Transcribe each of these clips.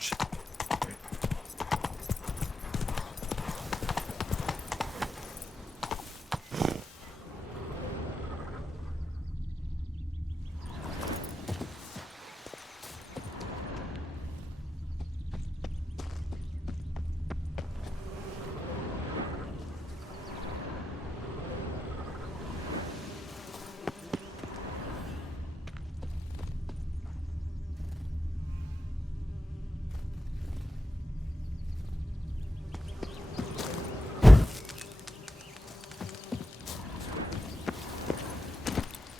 Roach.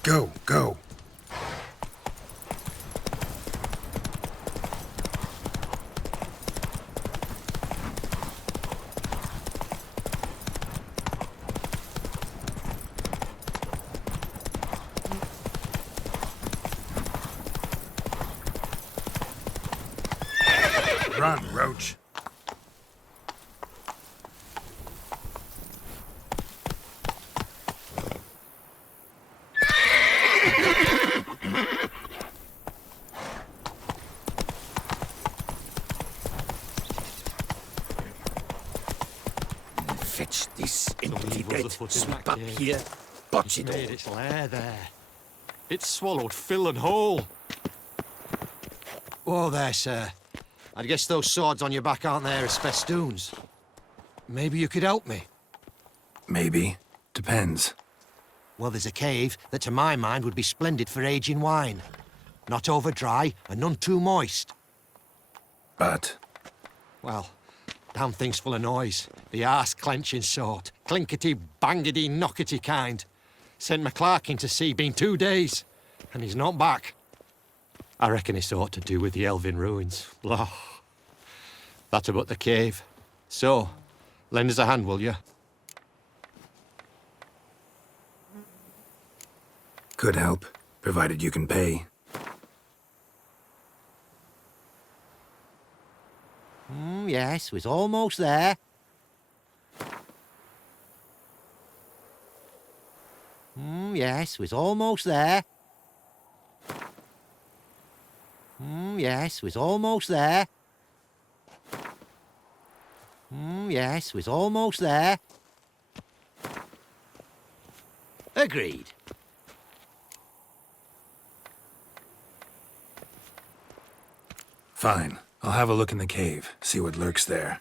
Go, go. Run, Roach. Fetch this empty dead swap up here. Botch it all. Made its lair there. It's swallowed Phil and whole. Whoa there, sir. I guess those swords on your back aren't there as festoons. Maybe you could help me. Maybe. Depends. Well, there's a cave that, to my mind, would be splendid for aging wine. Not over dry and none too moist. But Well, damn thing's full of noise. The arse-clenching sort. Clinkety, bangety, knockety kind. Sent McClarkin to sea, been 2 days, and he's not back. I reckon it's aught to do with the Elvin ruins. Blah. That about the cave. So, lend us a hand, will you? could help, provided you can pay. Yes, we's almost there. Yes, we's almost there. Yes, we's almost there. Yes, we's almost there. Agreed. Fine. I'll have a look in the cave, see what lurks there.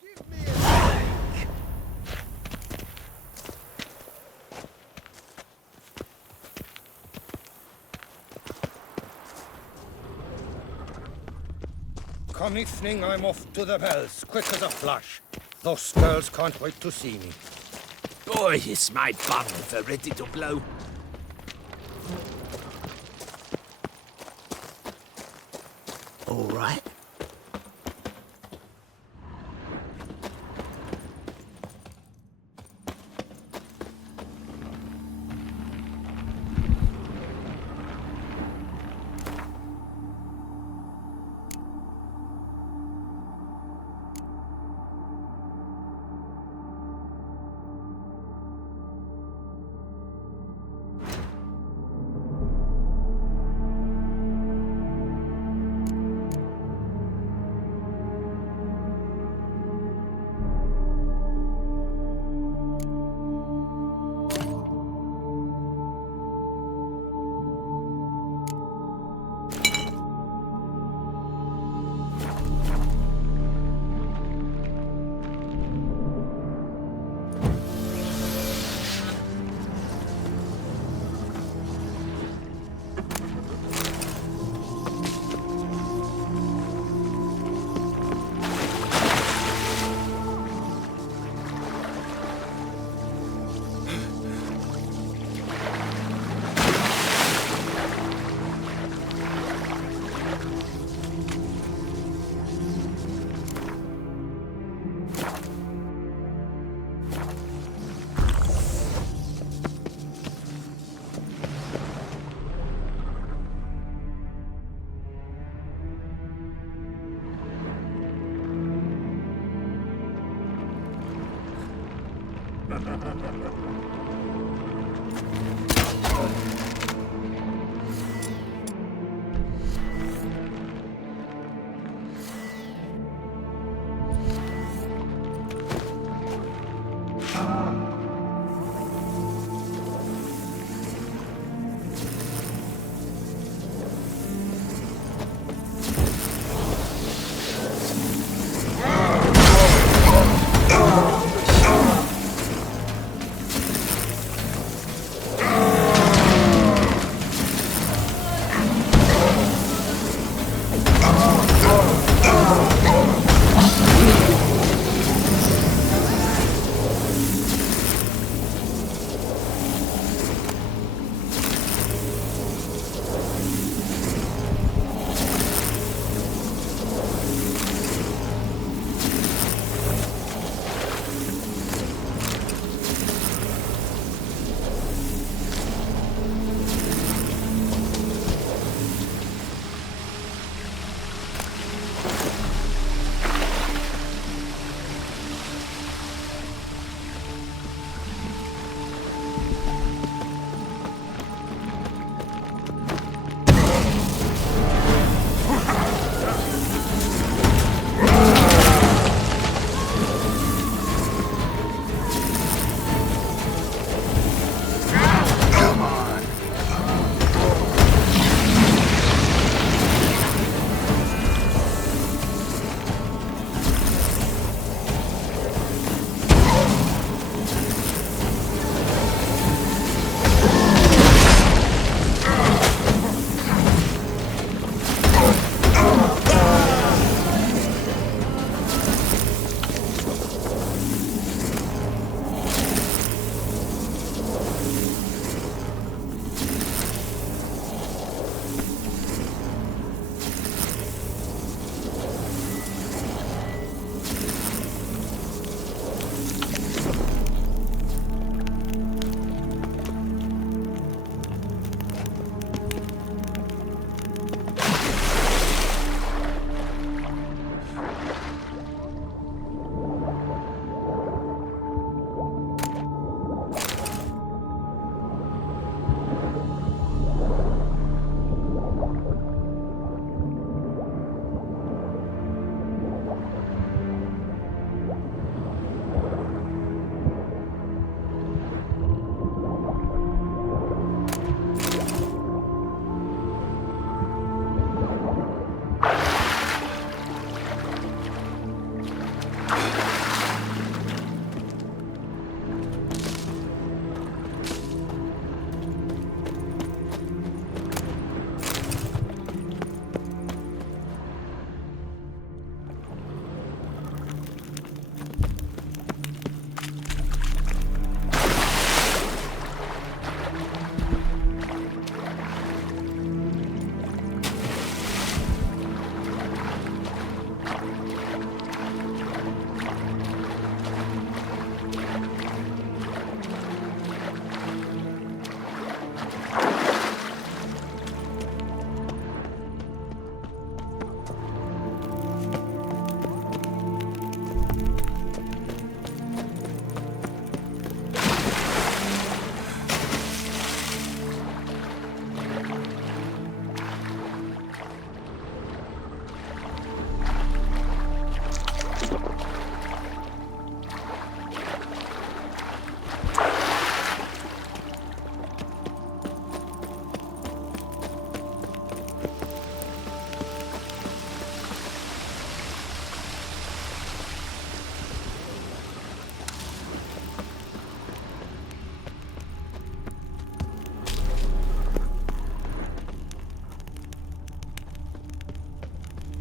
Come evening, I'm off to the bells, quick as a flash. Those girls can't wait to see me. Boy, is my bum for ready to blow. All right.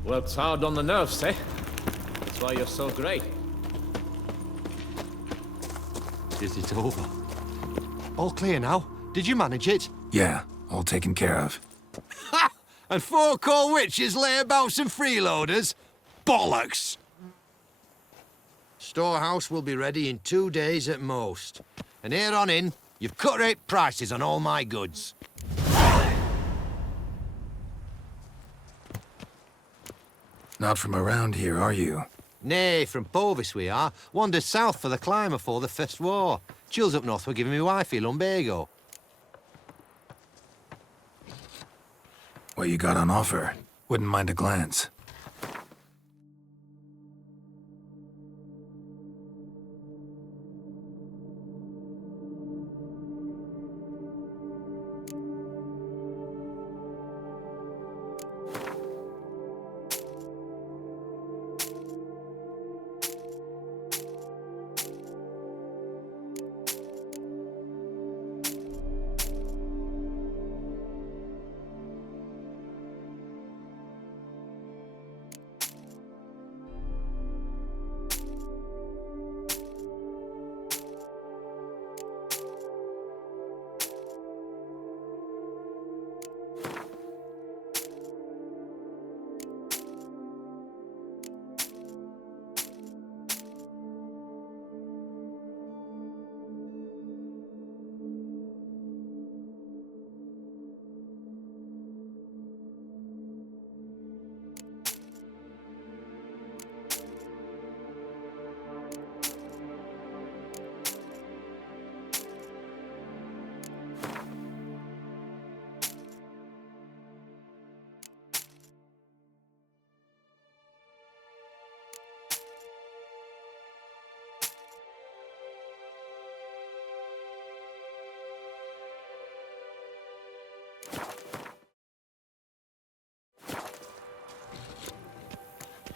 Works hard on the nerves, eh? That's why you're so great. Is it over? All clear now? Did you manage it? Yeah, all taken care of. Ha! And 4 coal witches layabouts and freeloaders? Bollocks! Storehouse will be ready in 2 days at most. And here on in, you've cut rate prices on all my goods. Not from around here, are you? Nay, from Povis we are. Wandered south for the climb before the First War. Chills up north were giving me wifey lumbago. What you got on offer? Wouldn't mind a glance.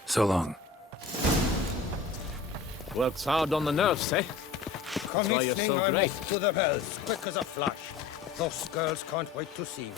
So long. Works hard on the nerves, eh? why you're Commissioning, so I'm great. off to the bells, quick as a flash. Those girls can't wait to see me.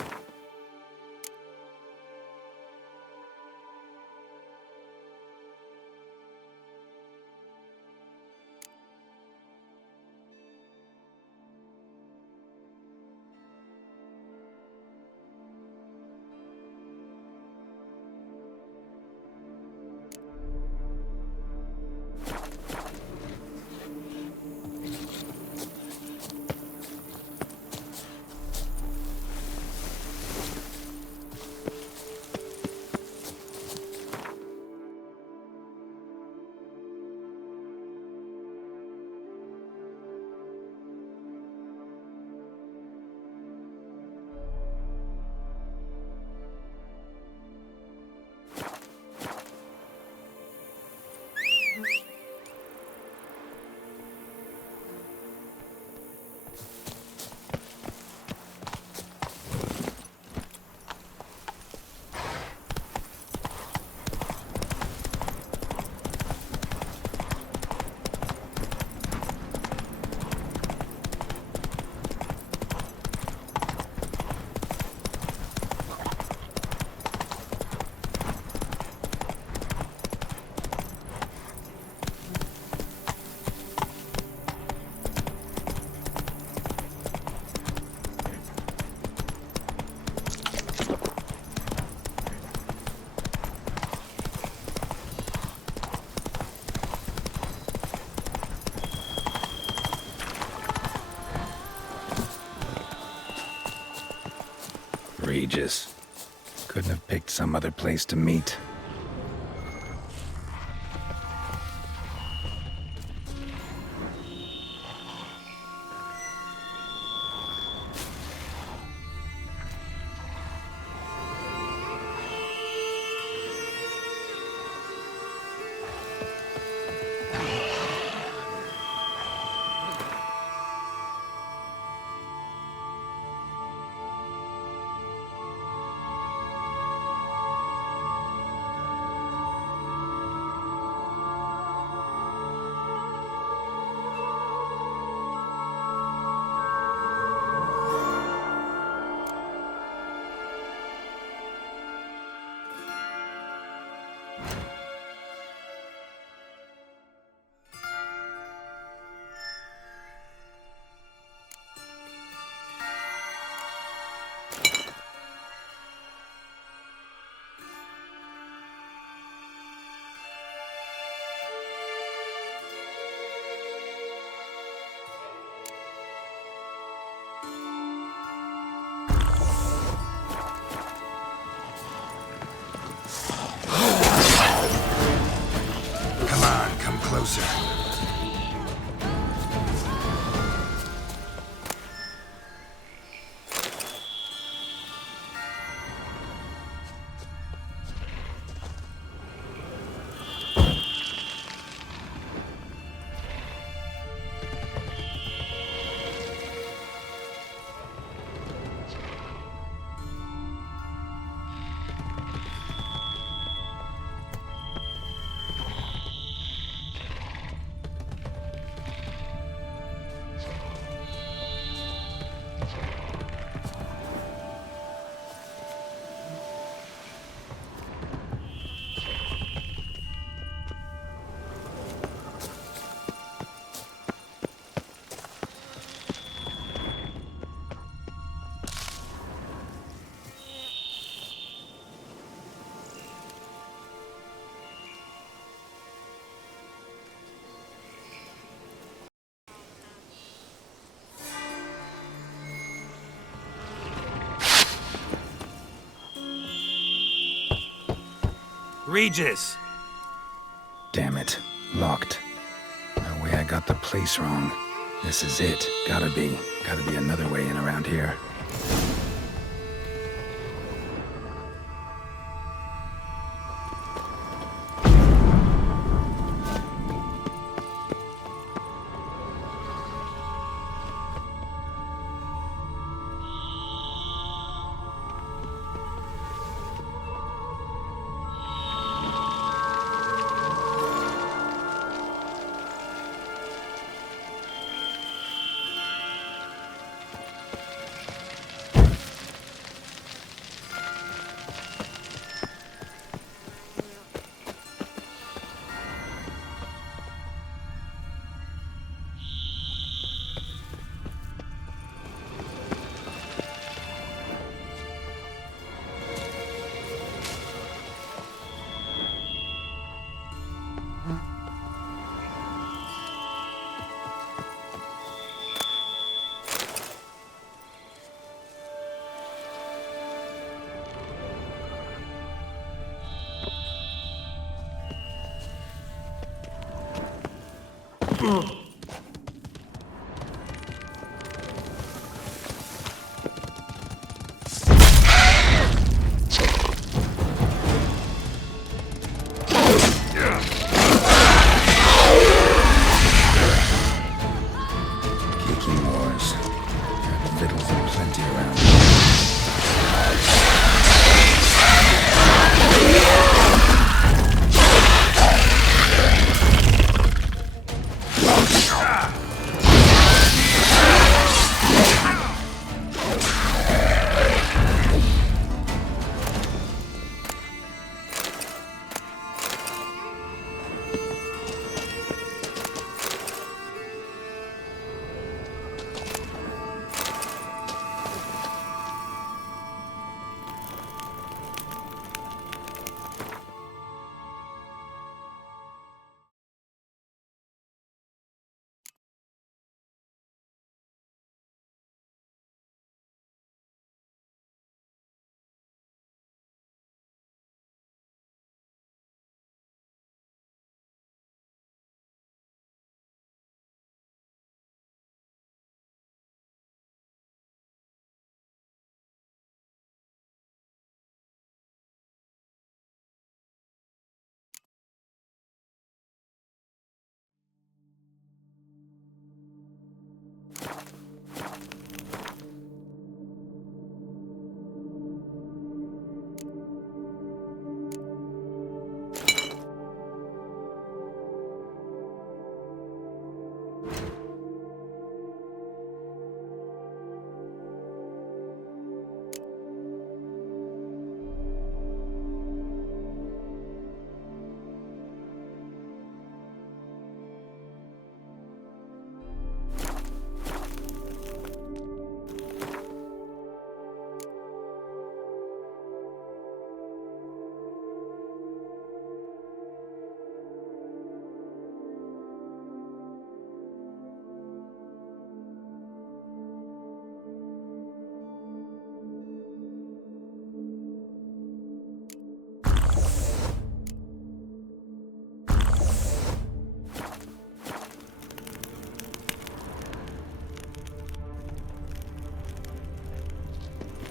Regis. Couldn't have picked some other place to meet. Come on, come closer. Regis! Damn it. Locked. No way I got the place wrong. This is it. Gotta be another way in around here. Geeky wars. Got victuals and plenty around. Well,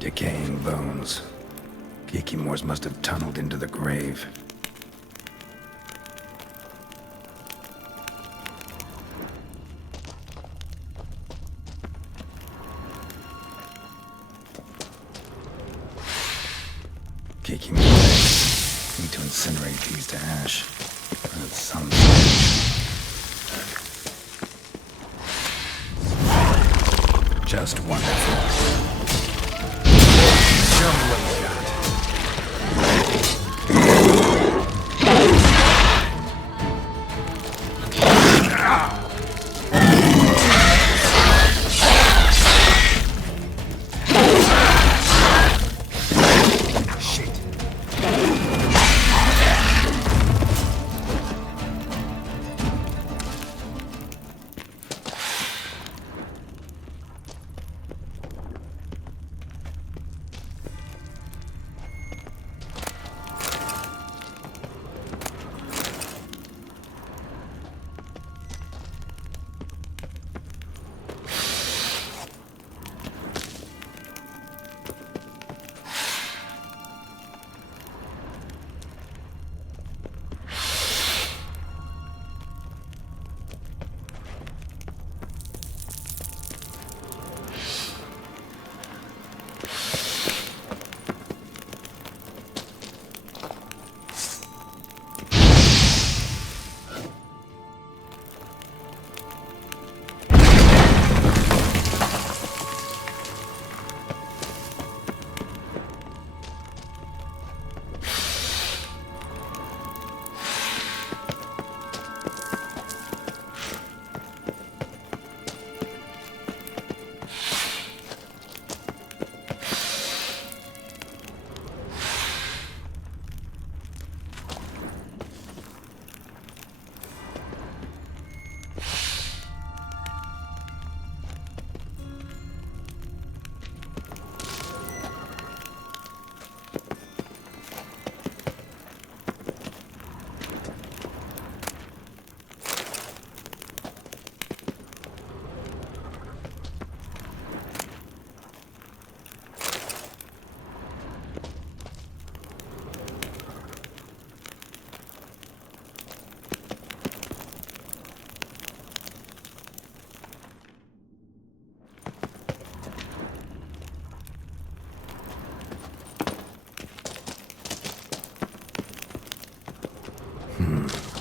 Decaying bones. Kikimores must have tunneled into the grave. Kikimores need to incinerate these to ash. That's some... Just wonderful. Show me what you got.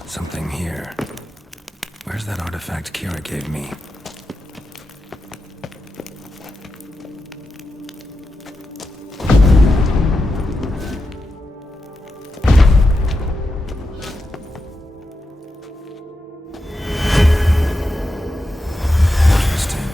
Something here. Where's that artifact Kira gave me? Interesting.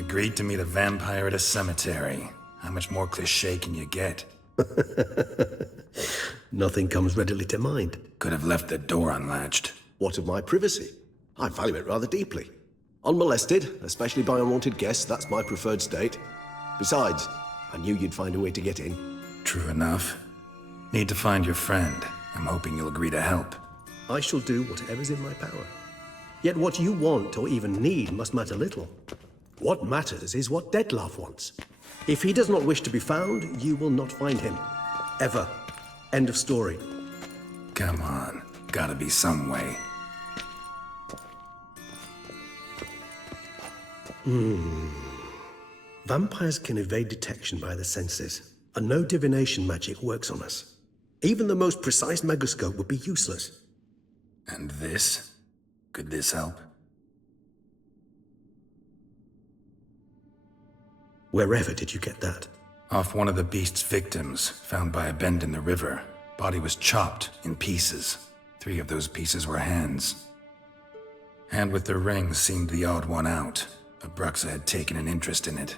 Agreed to meet a vampire at a cemetery. How much more cliché can you get? Nothing comes readily to mind. Could have left the door unlatched. What of my privacy? I value it rather deeply. Unmolested, especially by unwanted guests, that's my preferred state. Besides, I knew you'd find a way to get in. True enough. Need to find your friend. I'm hoping you'll agree to help. I shall do whatever's in my power. Yet what you want or even need must matter little. What matters is what Detlef wants. If he does not wish to be found, you will not find him. Ever. End of story. Come on. Gotta be some way. Vampires can evade detection by the senses, and no divination magic works on us. Even the most precise megascope would be useless. And this? Could this help? Wherever did you get that? Off one of the beast's victims, found by a bend in the river. Body was chopped in pieces. 3 of those pieces were hands. Hand with the ring seemed the odd one out. Abruxa had taken an interest in it.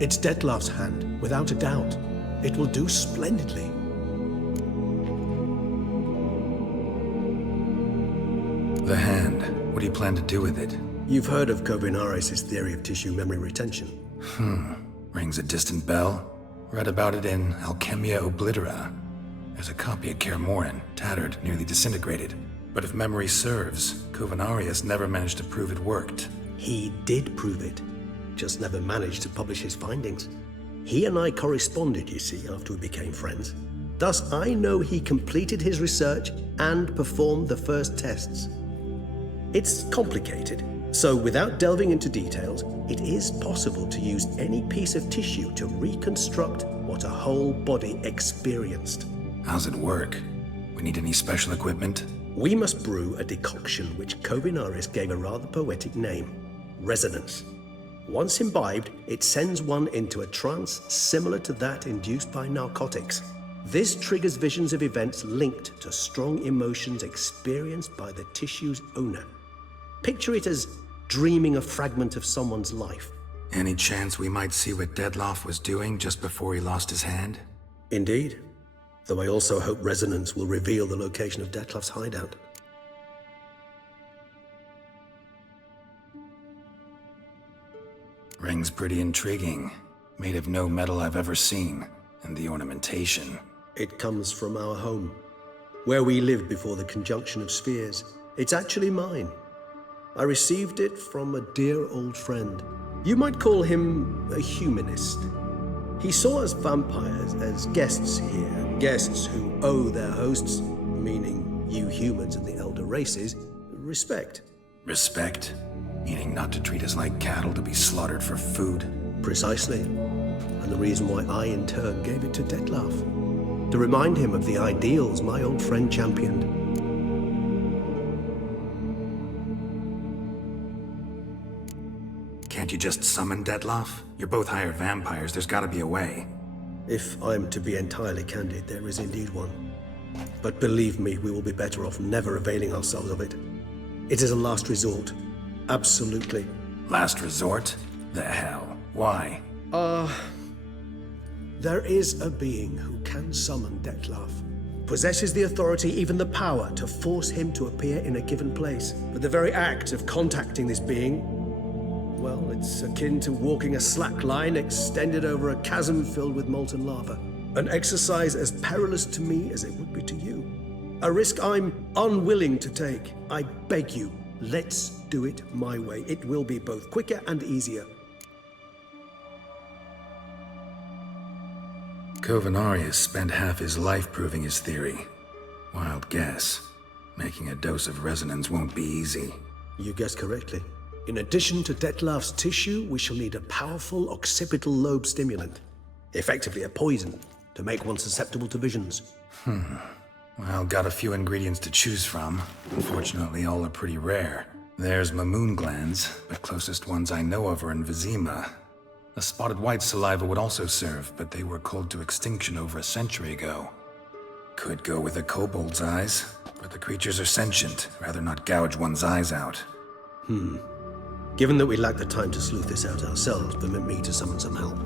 It's Detlef's hand, without a doubt. It will do splendidly. The hand. What do you plan to do with it? You've heard of Kovinaris' theory of tissue memory retention. Rings a distant bell. Read about it in Alchemia Oblitera. There's a copy of Kermoran, tattered, nearly disintegrated. But if memory serves, Kovinaris never managed to prove it worked. He did prove it, just never managed to publish his findings. He and I corresponded, you see, after we became friends. Thus, I know he completed his research and performed the first tests. It's complicated, so without delving into details, it is possible to use any piece of tissue to reconstruct what a whole body experienced. How's it work? We need any special equipment? We must brew a decoction which Kovinaris gave a rather poetic name, resonance. Once imbibed, it sends one into a trance similar to that induced by narcotics. This triggers visions of events linked to strong emotions experienced by the tissue's owner. Picture it as dreaming a fragment of someone's life. Any chance we might see what Detlef was doing just before he lost his hand? Indeed. Though I also hope resonance will reveal the location of Detlef's hideout. Ring's pretty intriguing. Made of no metal I've ever seen. And the ornamentation. It comes from our home, where we lived before the conjunction of spheres. It's actually mine. I received it from a dear old friend. You might call him a humanist. He saw us vampires as guests here, guests who owe their hosts, meaning you humans and the elder races, respect. Respect? Meaning not to treat us like cattle to be slaughtered for food? Precisely. And the reason why I, in turn, gave it to Detlef. To remind him of the ideals my old friend championed. Can't you just summon Detlef? You're both hired vampires, there's gotta be a way. If I'm to be entirely candid, there is indeed one. But believe me, we will be better off never availing ourselves of it. It is a last resort. Absolutely. Last resort? The hell? Why? There is a being who can summon Detlef. Possesses the authority, even the power, to force him to appear in a given place. But the very act of contacting this being, well, it's akin to walking a slack line extended over a chasm filled with molten lava. An exercise as perilous to me as it would be to you. A risk I'm unwilling to take. I beg you, let's do it my way. It will be both quicker and easier. Kovinaris spent half his life proving his theory. Wild guess. Making a dose of resonance won't be easy. You guessed correctly. In addition to Detlef's tissue, we shall need a powerful occipital lobe stimulant. Effectively a poison. to make one susceptible to visions. Well, got a few ingredients to choose from. Unfortunately, all are pretty rare. There's mamoon glands, but closest ones I know of are in Vizima. A spotted white saliva would also serve, but they were culled to extinction over a century ago. Could go with a kobold's eyes, but the creatures are sentient. Rather not gouge one's eyes out. Given that we lack the time to sleuth this out ourselves, permit me to summon some help.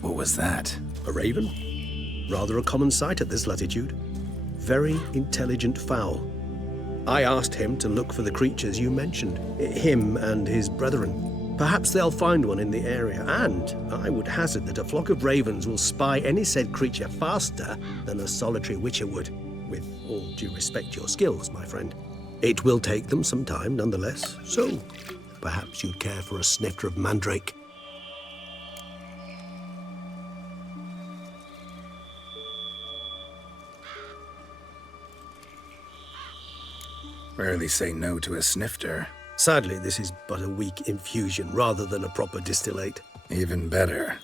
What was that? A raven? Rather a common sight at this latitude. Very intelligent fowl. I asked him to look for the creatures you mentioned, him and his brethren. Perhaps they'll find one in the area, and I would hazard that a flock of ravens will spy any said creature faster than a solitary witcher would. With all due respect to your skills, my friend. It will take them some time, nonetheless, so perhaps you'd care for a snifter of mandrake. Rarely say no to a snifter. Sadly, this is but a weak infusion rather than a proper distillate. Even better.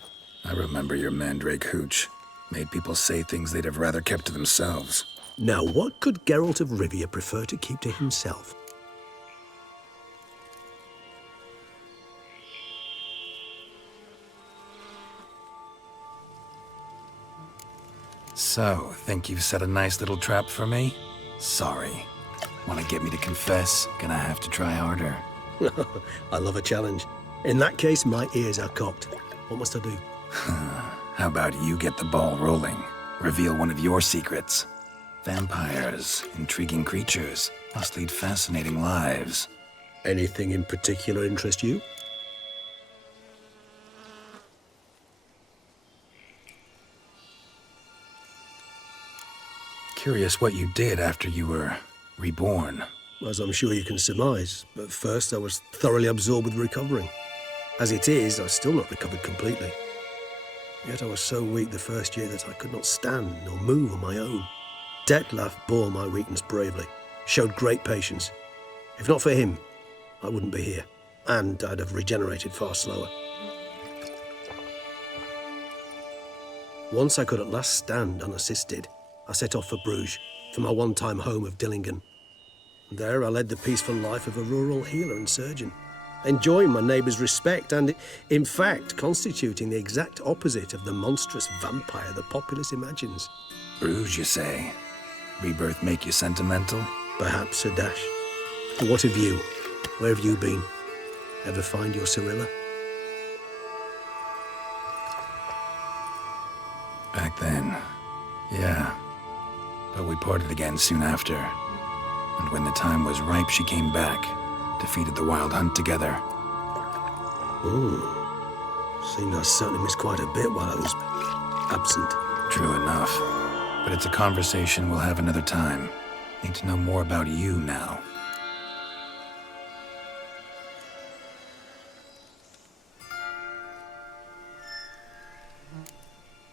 I remember your mandrake hooch. Made people say things they'd have rather kept to themselves. Now, what could Geralt of Rivia prefer to keep to himself? So, think you've set a nice little trap for me? Sorry. Want to get me to confess? Gonna have to try harder. I love a challenge. In that case, my ears are cocked. What must I do? How about you get the ball rolling? Reveal one of your secrets. Vampires, intriguing creatures, must lead fascinating lives. Anything in particular interest you? Curious what you did after you were reborn. As I'm sure you can surmise, but first I was thoroughly absorbed with recovering. As it is, I've still not recovered completely. Yet I was so weak the first year that I could not stand nor move on my own. Detlef bore my weakness bravely, showed great patience. If not for him, I wouldn't be here, and I'd have regenerated far slower. Once I could at last stand unassisted, I set off for Bruges, for my one-time home of Dillingen. There I led the peaceful life of a rural healer and surgeon, enjoying my neighbours' respect and, in fact, constituting the exact opposite of the monstrous vampire the populace imagines. Bruges, you say? Rebirth make you sentimental? Perhaps a dash. But what of you? Where have you been? Ever find your Cyrilla? Back then, yeah. But we parted again soon after. And when the time was ripe, she came back. Defeated the Wild Hunt together. Seemed I certainly missed quite a bit while I was absent. True enough. But it's a conversation we'll have another time. Need to know more about you now.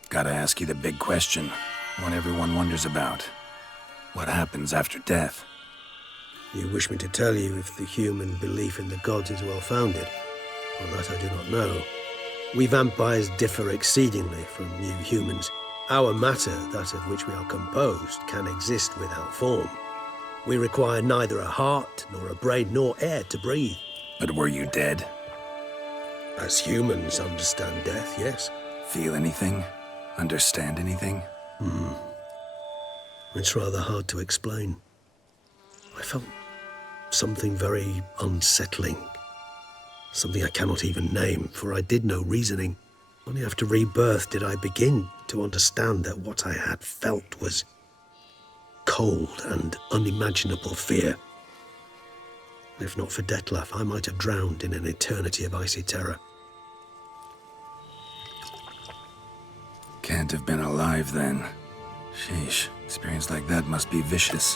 Gotta ask you the big question. One everyone wonders about. What happens after death? You wish me to tell you if the human belief in the gods is well-founded? Well, that I do not know. We vampires differ exceedingly from you humans. Our matter, that of which we are composed, can exist without form. We require neither a heart, nor a brain, nor air to breathe. But were you dead? As humans understand death, yes. Feel anything? Understand anything? It's rather hard to explain. I felt something very unsettling. Something I cannot even name, for I did no reasoning. Only after rebirth did I begin to understand that what I had felt was cold and unimaginable fear. If not for Detlef, I might have drowned in an eternity of icy terror. Can't have been alive then. Sheesh, experience like that must be vicious.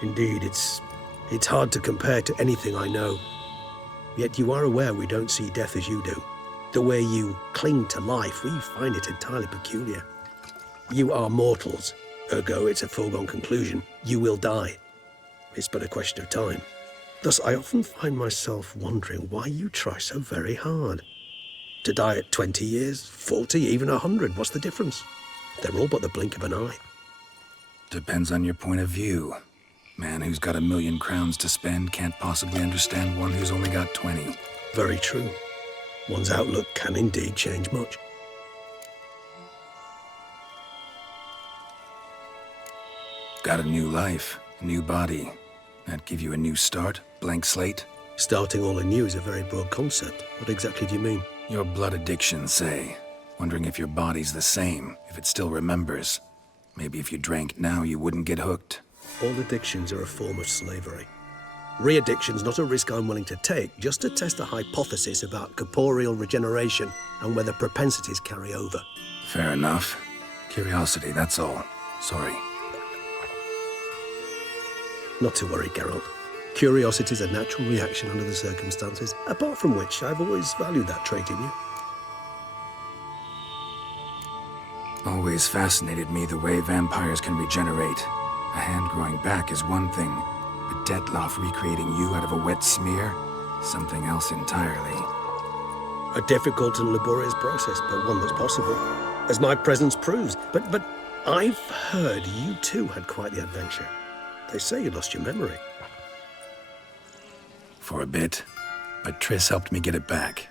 Indeed, it's hard to compare to anything I know. Yet you are aware we don't see death as you do. The way you cling to life, we find it entirely peculiar. You are mortals, ergo it's a foregone conclusion. You will die. It's but a question of time. Thus, I often find myself wondering why you try so very hard. To die at 20 years, 40, even 100, what's the difference? They're all but the blink of an eye. Depends on your point of view. Man who's got 1,000,000 crowns to spend can't possibly understand one who's only got 20. Very true. One's outlook can indeed change much. Got a new life, a new body. That give you a new start, blank slate? Starting all anew is a very broad concept. What exactly do you mean? Your blood addiction, say. Wondering if your body's the same, if it still remembers. Maybe if you drank now, you wouldn't get hooked. All addictions are a form of slavery. Re-addiction's not a risk I'm willing to take, just to test a hypothesis about corporeal regeneration and whether propensities carry over. Fair enough. Curiosity, that's all. Sorry. Not to worry, Geralt. Curiosity's a natural reaction under the circumstances, apart from which I've always valued that trait in you. Always fascinated me the way vampires can regenerate. A hand growing back is one thing, but Detlef recreating you out of a wet smear? Something else entirely. A difficult and laborious process, but one that's possible, as my presence proves. But I've heard you too had quite the adventure. They say you lost your memory. For a bit, but Triss helped me get it back.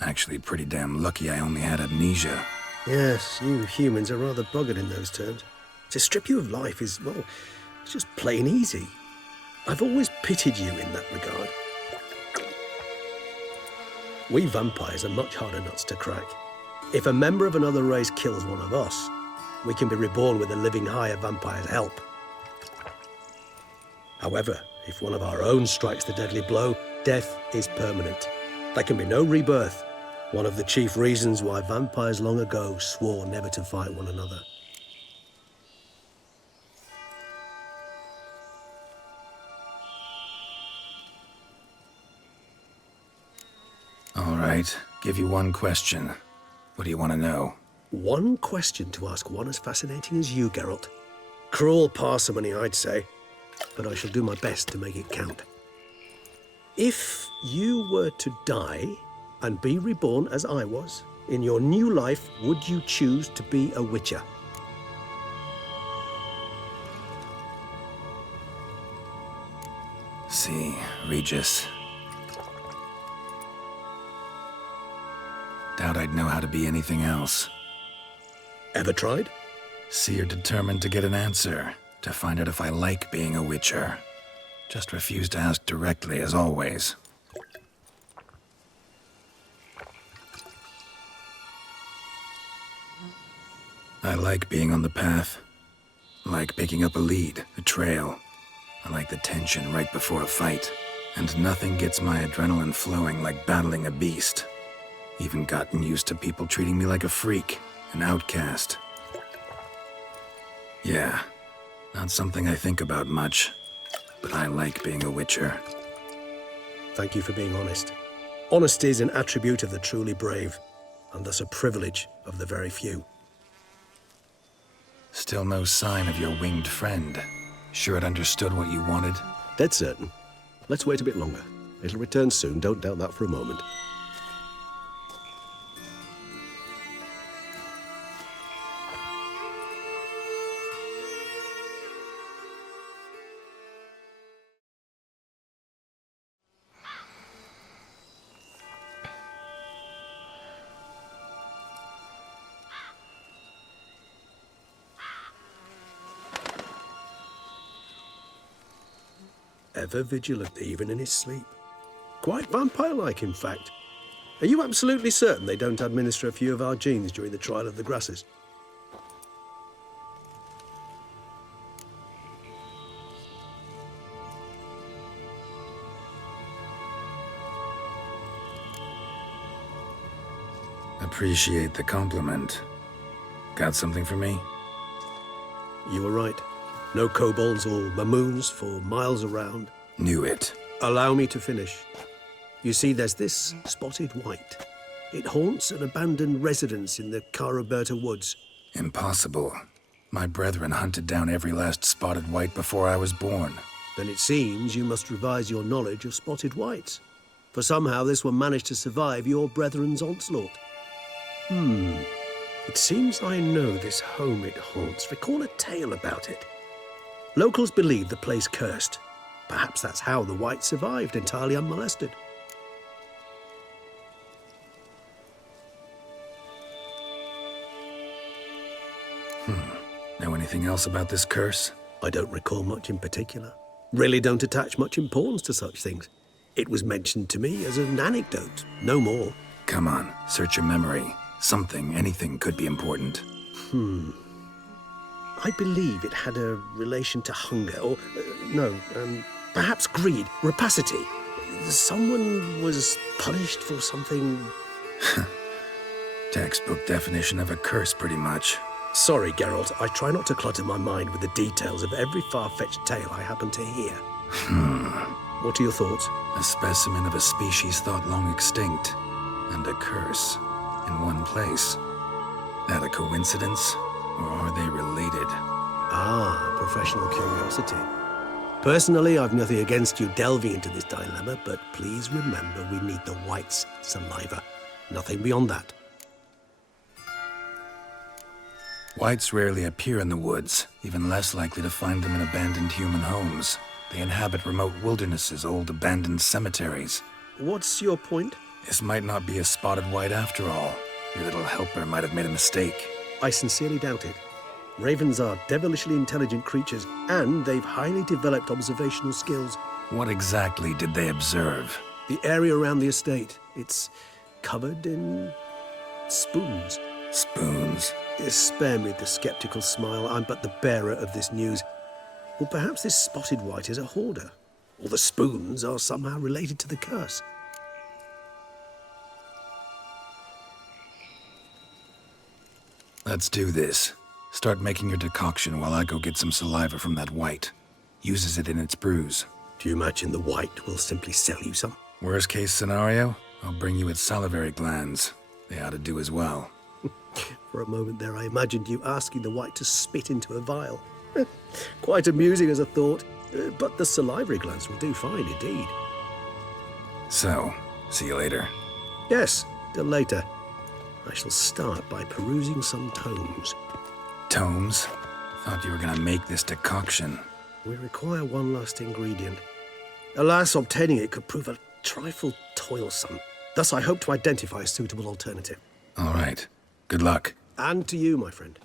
Actually, pretty damn lucky I only had amnesia. Yes, you humans are rather buggered in those terms. To strip you of life is, well, it's just plain easy. I've always pitied you in that regard. We vampires are much harder nuts to crack. If a member of another race kills one of us, we can be reborn with a living higher vampire's help. However, if one of our own strikes the deadly blow, death is permanent. There can be no rebirth. One of the chief reasons why vampires long ago swore never to fight one another. All right, give you one question. What do you want to know? One question to ask one as fascinating as you, Geralt. Cruel parsimony, I'd say, but I shall do my best to make it count. If you were to die and be reborn as I was, in your new life, would you choose to be a witcher? See, Regis. Doubt I'd know how to be anything else. Ever tried? See, you're determined to get an answer, to find out if I like being a witcher. Just refuse to ask directly, as always. I like being on the path. I like picking up a lead, a trail. I like the tension right before a fight. And nothing gets my adrenaline flowing like battling a beast. Even gotten used to people treating me like a freak, an outcast. Yeah, not something I think about much, but I like being a witcher. Thank you for being honest. Honesty is an attribute of the truly brave, and thus a privilege of the very few. Still no sign of your winged friend. Sure it understood what you wanted? Dead certain. Let's wait a bit longer. It'll return soon, don't doubt that for a moment. Ever vigilant, even in his sleep. Quite vampire-like, in fact. Are you absolutely certain they don't administer a few of our genes during the trial of the grasses? Appreciate the compliment. Got something for me? You were right. No kobolds or mamoons for miles around. Knew it. Allow me to finish. You see, there's this spotted white. It haunts an abandoned residence in the Caraberta woods. Impossible. My brethren hunted down every last spotted white before I was born. Then it seems you must revise your knowledge of spotted whites. For somehow this one managed to survive your brethren's onslaught. It seems I know this home it haunts. Recall a tale about it. Locals believe the place cursed. Perhaps that's how the white survived entirely unmolested. Know anything else about this curse? I don't recall much in particular. Really don't attach much importance to such things. It was mentioned to me as an anecdote, no more. Come on, search your memory. Something, anything could be important. I believe it had a relation to hunger, or, perhaps greed, rapacity. Someone was punished for something... Textbook definition of a curse, pretty much. Sorry, Geralt, I try not to clutter my mind with the details of every far-fetched tale I happen to hear. What are your thoughts? A specimen of a species thought long extinct, and a curse in one place. That a coincidence, or are they related? Ah, professional curiosity. Personally, I've nothing against you delving into this dilemma, but please remember we need the white's saliva. Nothing beyond that. Whites rarely appear in the woods, even less likely to find them in abandoned human homes. They inhabit remote wildernesses, old abandoned cemeteries. What's your point? This might not be a spotted white after all. Your little helper might have made a mistake. I sincerely doubt it. Ravens are devilishly intelligent creatures, and they've highly developed observational skills. What exactly did they observe? The area around the estate, it's covered in spoons. Spoons? Spare me the skeptical smile. I'm but the bearer of this news. Or perhaps this spotted white is a hoarder. Or the spoons are somehow related to the curse. Let's do this. Start making your decoction while I go get some saliva from that white. Uses it in its brews. Do you imagine the white will simply sell you some? Worst case scenario, I'll bring you its salivary glands. They ought to do as well. For a moment there, I imagined you asking the white to spit into a vial. Quite amusing as a thought, but the salivary glands will do fine indeed. So, see you later. Yes, till later. I shall start by perusing some tomes. Tomes? Thought you were gonna make this decoction. We require one last ingredient. Alas, obtaining it could prove a trifle toilsome. Thus, I hope to identify a suitable alternative. All right. Good luck. And to you, my friend.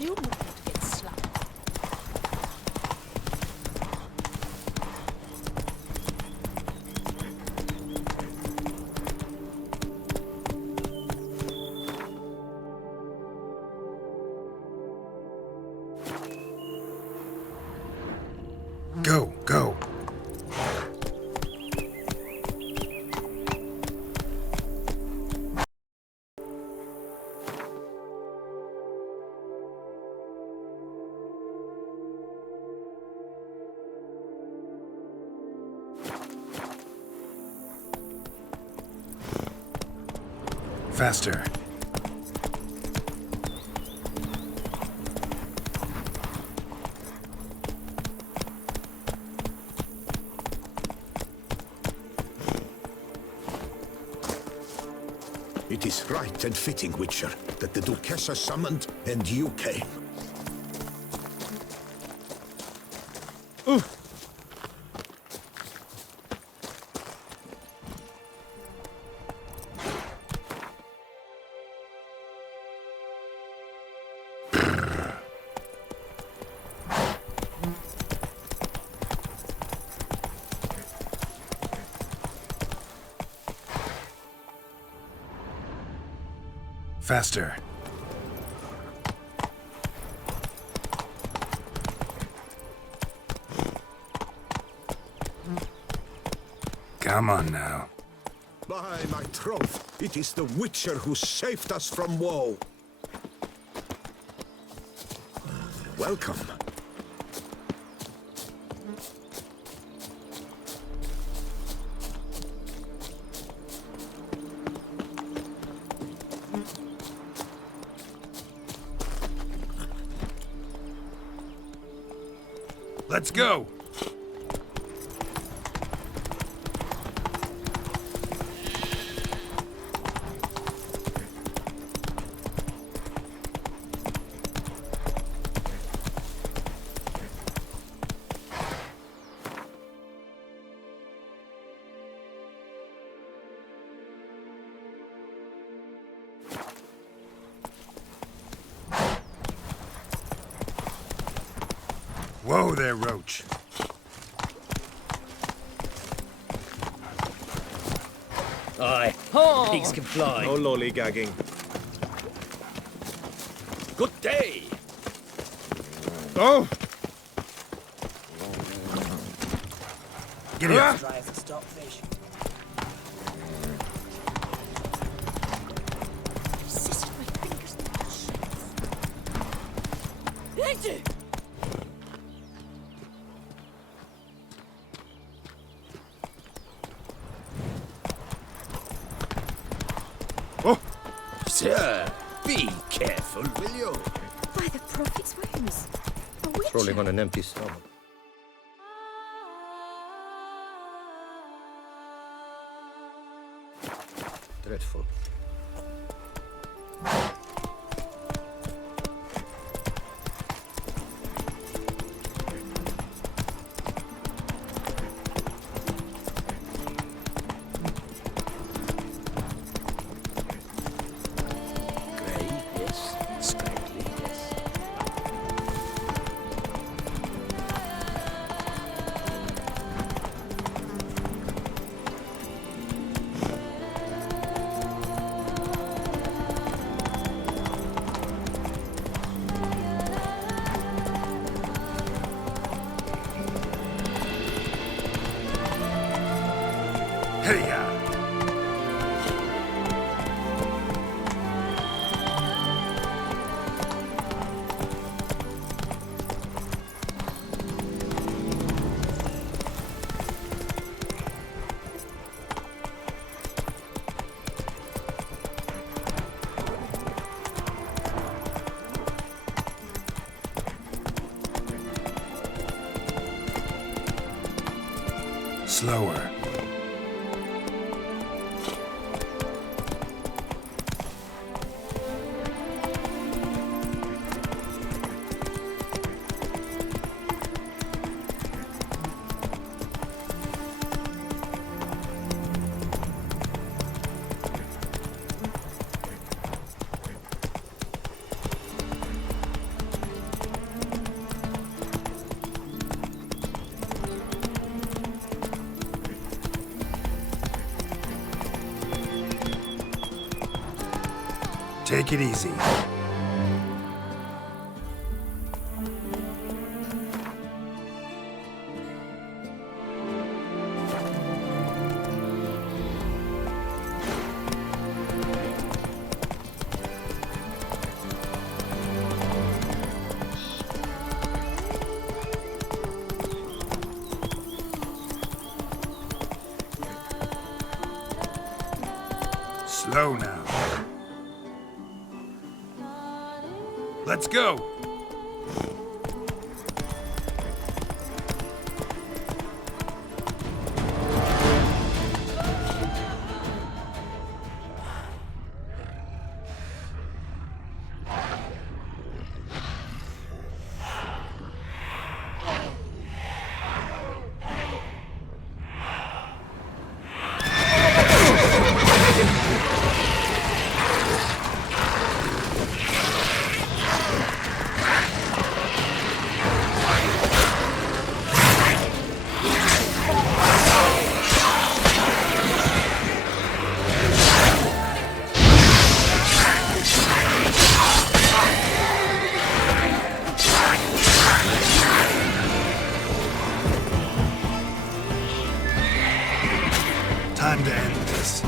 Are you looking to get slapped? Go, go. Faster. It is right and fitting, Witcher, that the Duchessa summoned and you came. Faster. Come on now. By my troth, it is the Witcher who saved us from woe. Welcome. Let's go. Whoa there, Roach. Aye, pigs can fly. No lollygagging. Good day. Oh! Get here. Try for stockfish. Resisted my fingers. Later! Sir, be careful, will you? By the prophet's wounds. A witcher. Rolling on an empty stomach. Dreadful. Grey, yes. Scraggly, yes. Hey-ya. Slower. Take it easy. Slow now. Let's go! Time to end this.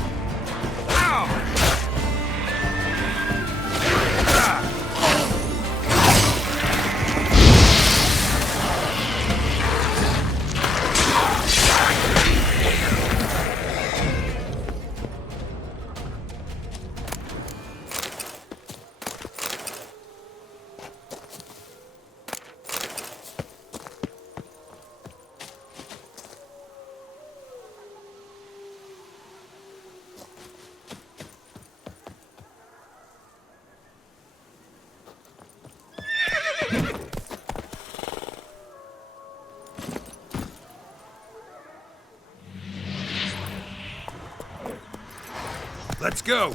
Let's go!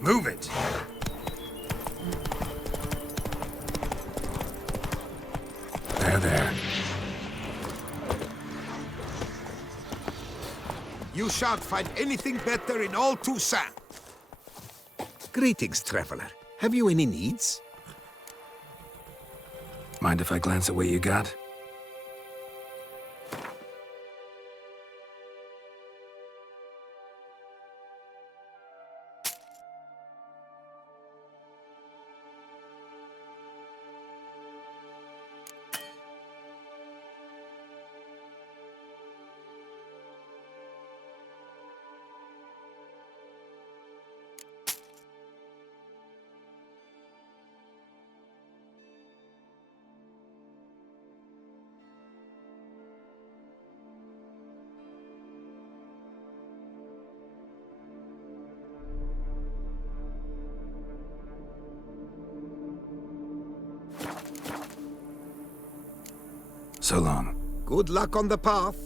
Move it! There. You shan't find anything better in all Toussaint. Greetings, traveler. Have you any needs? Mind if I glance at what you got? So long. Good luck on the path.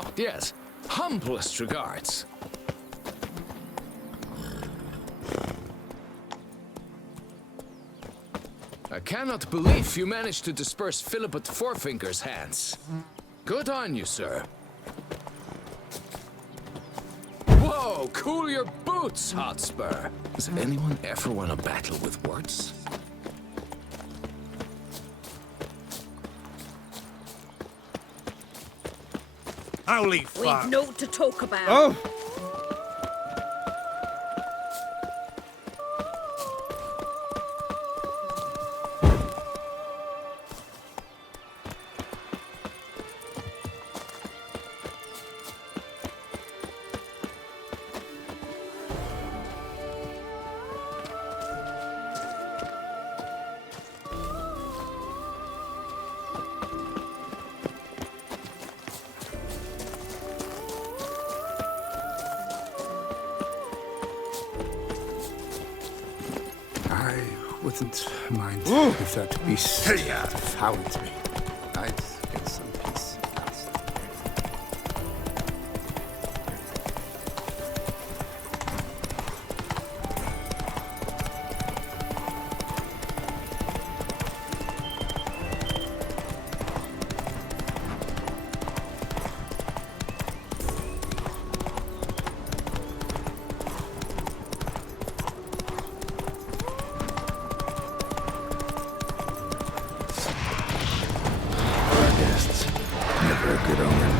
Oh, yes. Humblest regards. I cannot believe you managed to disperse Philip at Fourfinger's hands. Good on you, sir. Whoa, cool your boots, Hotspur. Does anyone ever win a battle with words? Holy fuck! We've naught to talk about. Oh! I wouldn't mind if that beast found me. I'd get some peace. Never a good omen.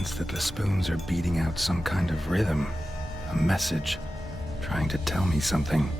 sense that the spoons are beating out some kind of rhythm, a message, trying to tell me something.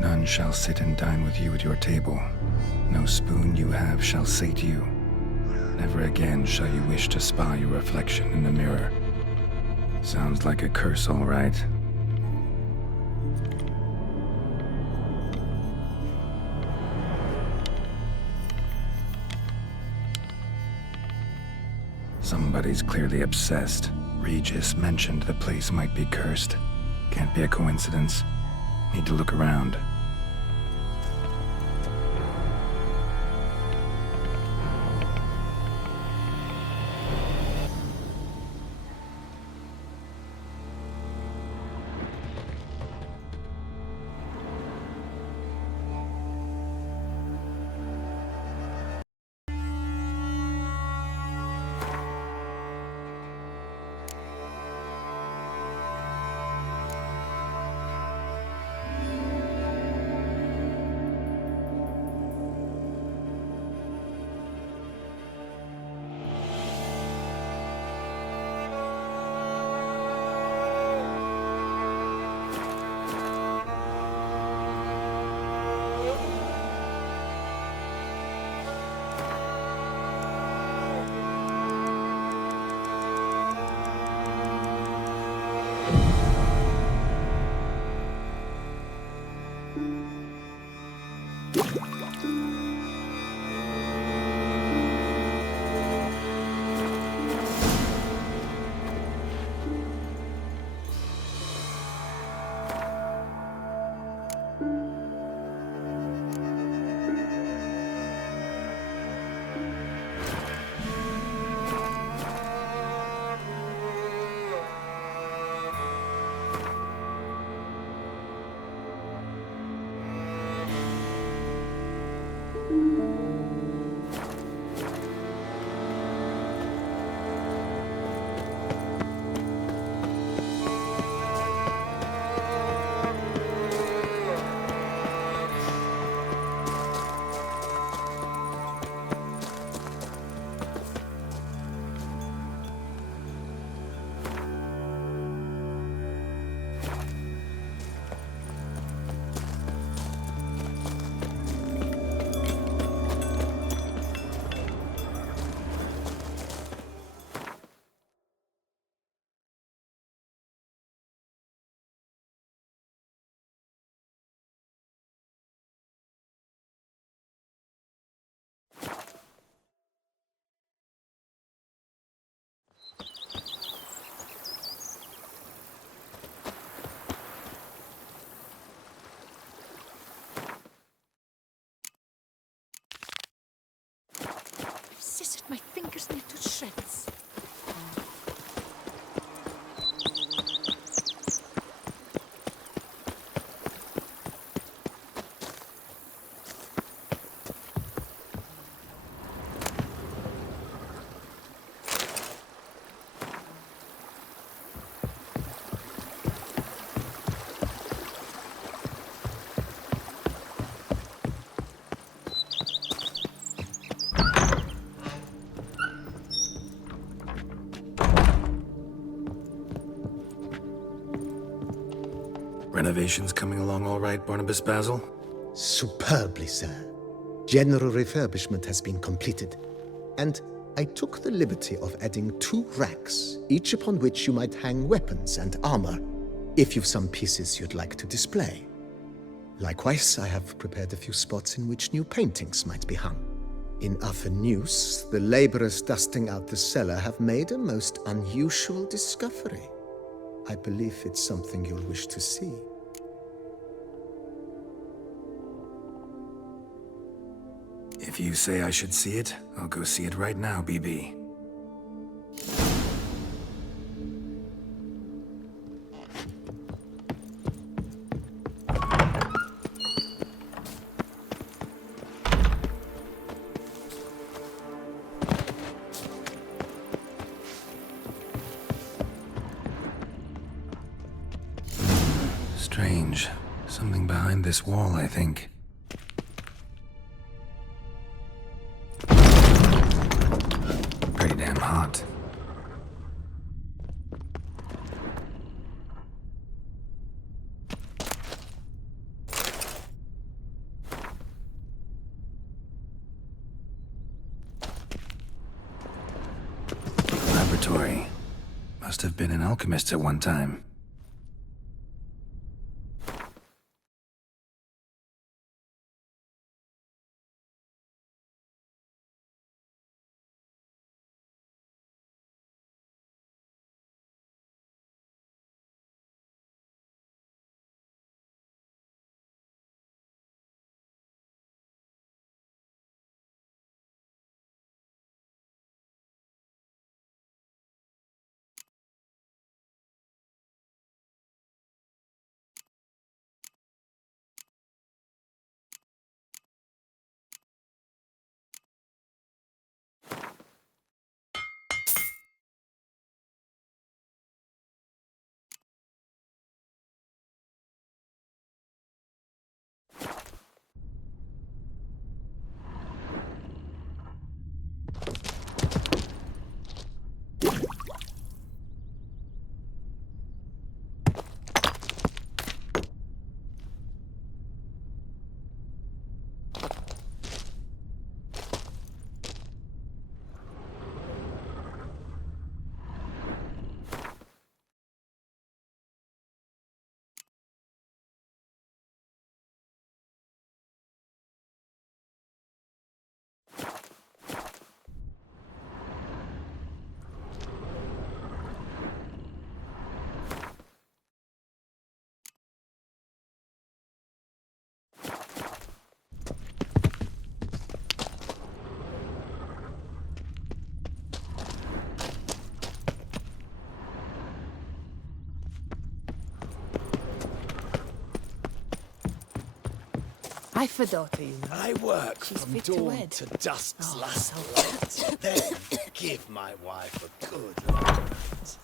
None shall sit and dine with you at your table. No spoon you have shall sate you. Never again shall you wish to spy your reflection in the mirror. Sounds like a curse, all right. Somebody's clearly obsessed. Regis mentioned the place might be cursed. Can't be a coincidence. Need to look around. scissored my fingers near to shreds. Renovations coming along all right, Barnabas Basil? Superbly, sir. General refurbishment has been completed, and I took the liberty of adding 2 racks, each upon which you might hang weapons and armor, if you've some pieces you'd like to display. Likewise, I have prepared a few spots in which new paintings might be hung. In Athenus, the laborers dusting out the cellar have made a most unusual discovery. I believe it's something you'll wish to see. If you say I should see it, I'll go see it right now, BB. Strange. Something behind this wall, I think. Pretty damn hot. Laboratory. Must have been an alchemist at one time. I've a daughter, you know. I work She's from fit to dawn wed. to dusk's Oh, last so light. Then give my wife a good night.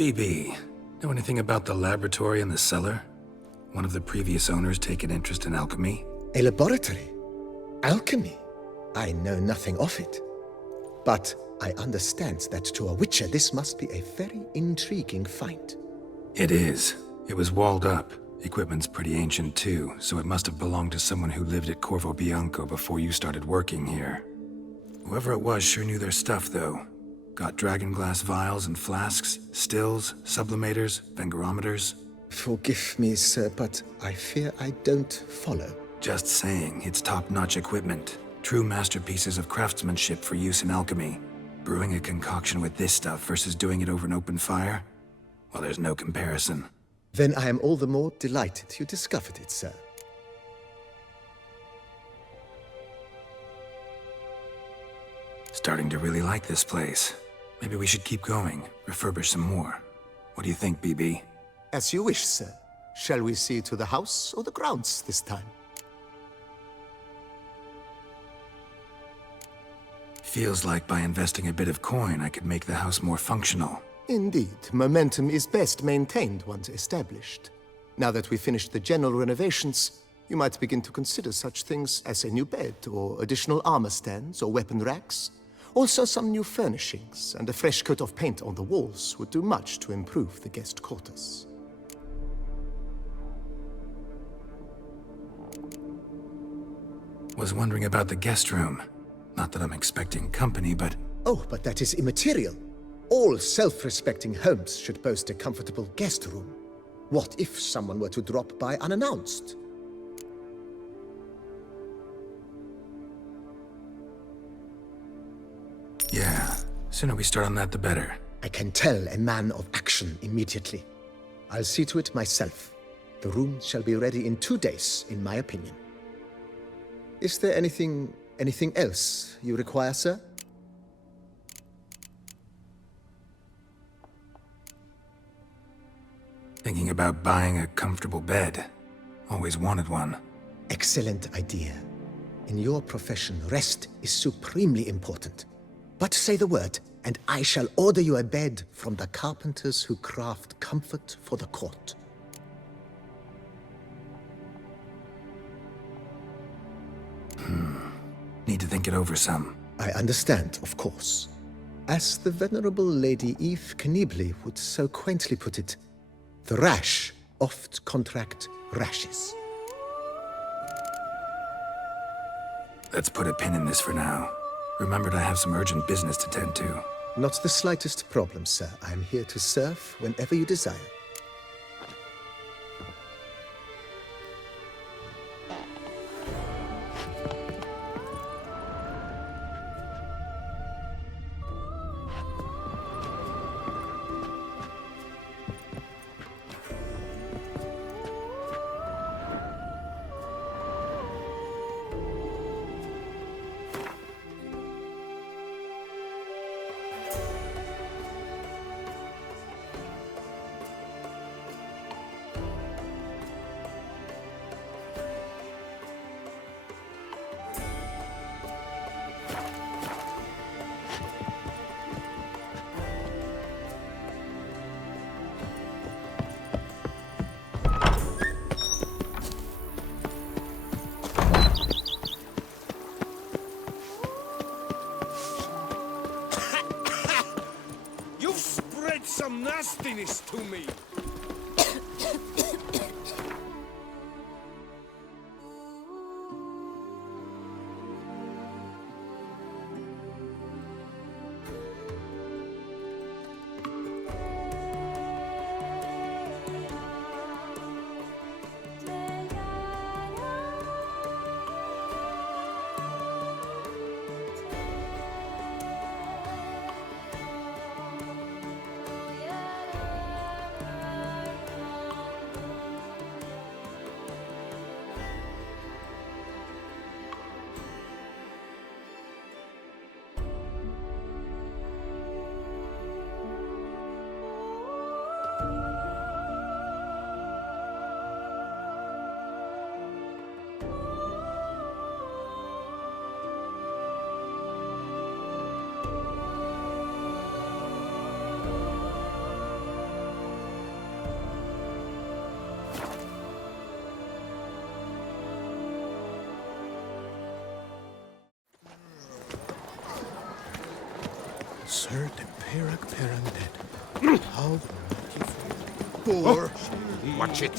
BB, Know anything about the laboratory in the cellar? One of the previous owners take an interest in alchemy? A laboratory? Alchemy? I know nothing of it. But I understand that to a witcher this must be a very intriguing find. It is. It was walled up. Equipment's pretty ancient too, so it must have belonged to someone who lived at Corvo Bianco before you started working here. Whoever it was sure knew their stuff, though. Got dragon glass vials and flasks, stills, sublimators, vengerometers. Forgive me, sir, but I fear I don't follow. Just saying, it's top-notch equipment. True masterpieces of craftsmanship for use in alchemy. Brewing a concoction with this stuff versus doing it over an open fire? Well, there's no comparison. Then I am all the more delighted you discovered it, sir. Starting to really like this place. Maybe we should keep going, refurbish some more. What do you think, BB? As you wish, sir. Shall we see to the house or the grounds this time? Feels like by investing a bit of coin, I could make the house more functional. Indeed, momentum is best maintained once established. Now that we've finished the general renovations, you might begin to consider such things as a new bed, or additional armor stands, or weapon racks. Also, some new furnishings and a fresh coat of paint on the walls would do much to improve the guest quarters. Was wondering about the guest room. Not that I'm expecting company, but... Oh, but that is immaterial. All self-respecting homes should boast a comfortable guest room. What if someone were to drop by unannounced? Yeah, sooner we start on that the better. I can tell a man of action immediately. I'll see to it myself. The room shall be ready in 2 days, in my opinion. Is there anything else you require, sir? Thinking about buying a comfortable bed. Always wanted one. Excellent idea. In your profession, rest is supremely important. But say the word, and I shall order you a bed from the carpenters who craft comfort for the court. Need to think it over some. I understand, of course. As the venerable Lady Eve Knibley would so quaintly put it, the rash oft contract rashes. Let's put a pin in this for now. Remembered I have some urgent business to tend to. Not the slightest problem, sir. I am here to serve whenever you desire. Some nastiness to me. Sir de Perak Perundead. How the mighty Poor. Watch it.